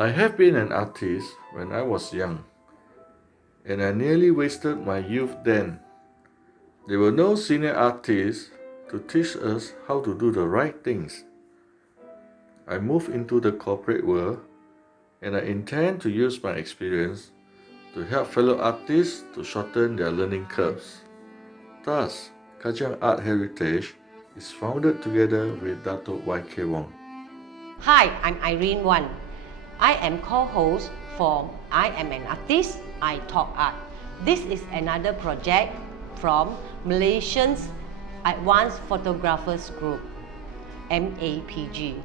I have been an artist when I was young, and I nearly wasted my youth then. There were no senior artists to teach us how to do the right things. I moved into the corporate world, and I intend to use my experience to help fellow artists to shorten their learning curves. Thus, Kajang Art Heritage is founded together with Dato' Y.K. Wong. Hi, I'm Irene Wan. I am co-host for I Am an Artist, I Talk Art. This is another project from Malaysians Advanced Photographers Group, MAPG.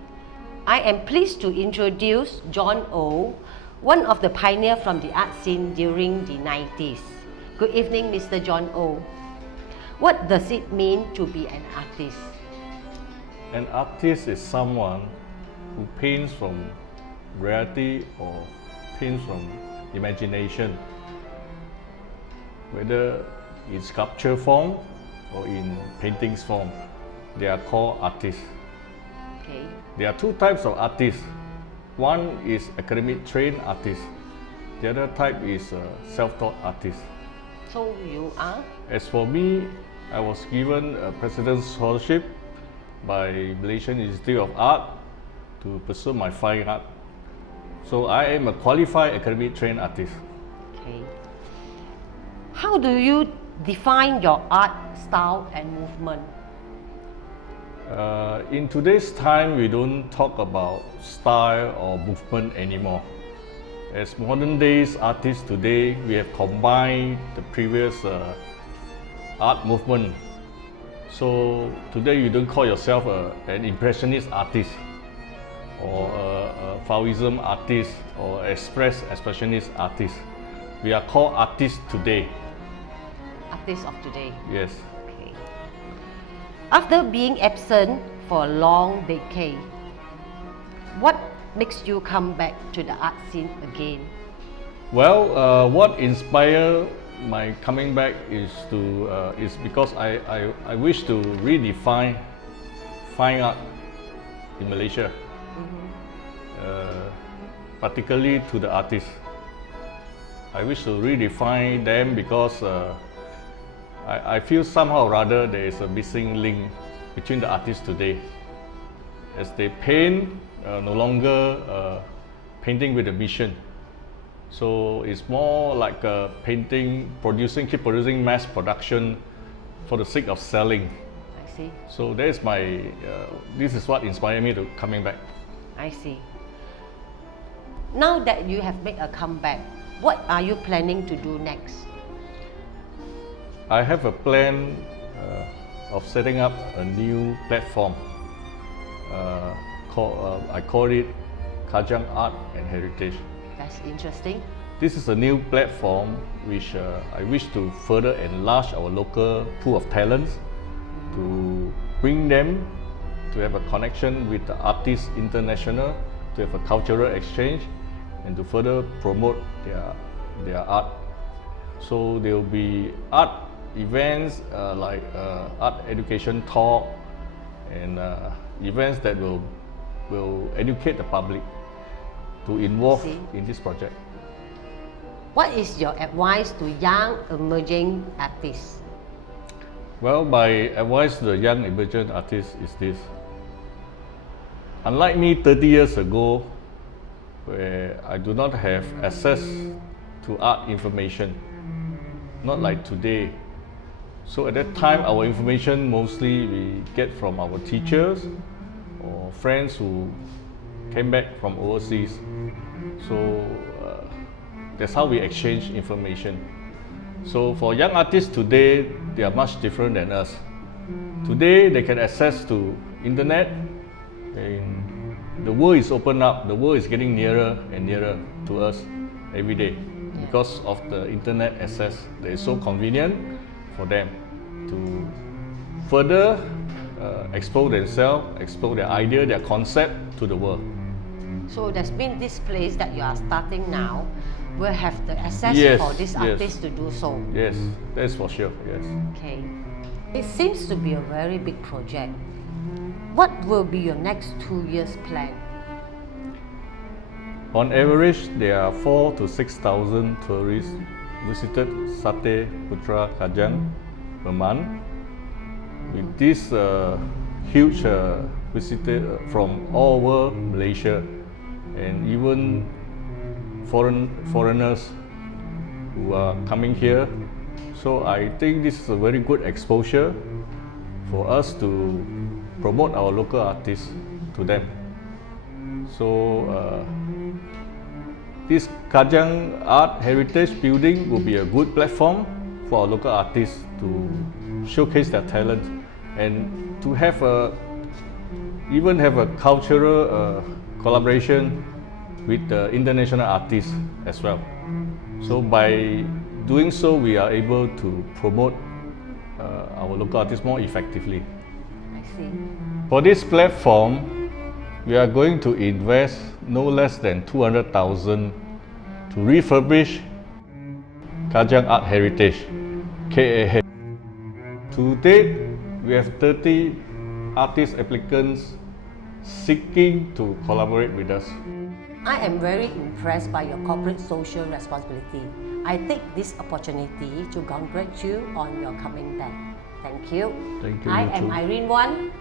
I am pleased to introduce John O, one of the pioneers from the art scene during the 90s. Good evening, Mr. John O. What does it mean to be an artist? An artist is someone who paints from reality or paints from imagination, whether in sculpture form or in paintings form. They are called artists. Okay. There are two types of artists. One is academic trained artist. The other type is self-taught artist. So you are? As for me, I was given a president's scholarship by Malaysian Institute of Art to pursue my fine art. So I am a qualified academic trained artist. Okay. How do you define your art style and movement? In today's time, we don't talk about style or movement anymore. As modern days artists today, we have combined the previous art movement. So today you don't call yourself an impressionist artist or a Fauvism artist or expressionist artist. We are called artists today. Artists of today. Yes. Okay. After being absent for a long decade, what makes you come back to the art scene again? Well, what inspired my coming back is because I wish to redefine fine art in Malaysia. Particularly to the artists. I wish to redefine them because I feel somehow or rather there is a missing link between the artists today. As they paint, no longer painting with a mission. So it's more like painting, keep producing mass production for the sake of selling. I see. So that is this is what inspired me to coming back. I see. Now that you have made a comeback, what are you planning to do next? I have a plan of setting up a new platform. I call it Kajang Art and Heritage. That's interesting. This is a new platform which I wish to further enlarge our local pool of talents, to bring them to have a connection with the artists international, to have a cultural exchange, and to further promote their art. So there will be art events like art education talk and events that will educate the public to involve in this project. What is your advice to young emerging artists? Well, my advice to the young emerging artists is this. Unlike me 30 years ago, where I do not have access to art information, not like today. So at that time, our information mostly we get from our teachers or friends who came back from overseas. So that's how we exchange information. So for young artists today, they are much different than us. Today, they can access to internet, and the world is open up, the world is getting nearer and nearer to us every day because of the internet access that is so convenient for them to further expose themselves, expose their idea, their concept to the world. So that means this place that you are starting now will have the access for these artists to do so. Yes, that's for sure, yes. Okay. It seems to be a very big project. What will be your next 2 years plan? On average, there are 4,000 to 6,000 tourists visited Satay Putera Kajang per month. With this huge visitor from all over Malaysia and even foreigners who are coming here. So I think this is a very good exposure for us to promote our local artists to them. So this Kajang Art Heritage building will be a good platform for our local artists to showcase their talent and to have even have a cultural collaboration with the international artists as well. So by doing so, we are able to promote our local artists more effectively. I see. For this platform, we are going to invest no less than 200,000 to refurbish Kajang Art Heritage, KAH. To date, we have 30 artist applicants seeking to collaborate with us. I am very impressed by your corporate social responsibility. I take this opportunity to congratulate you on your coming back. Thank you. Thank you. I you am too. Irene Wan.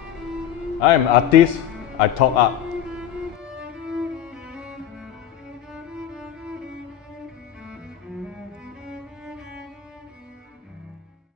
I am artist, I talk art.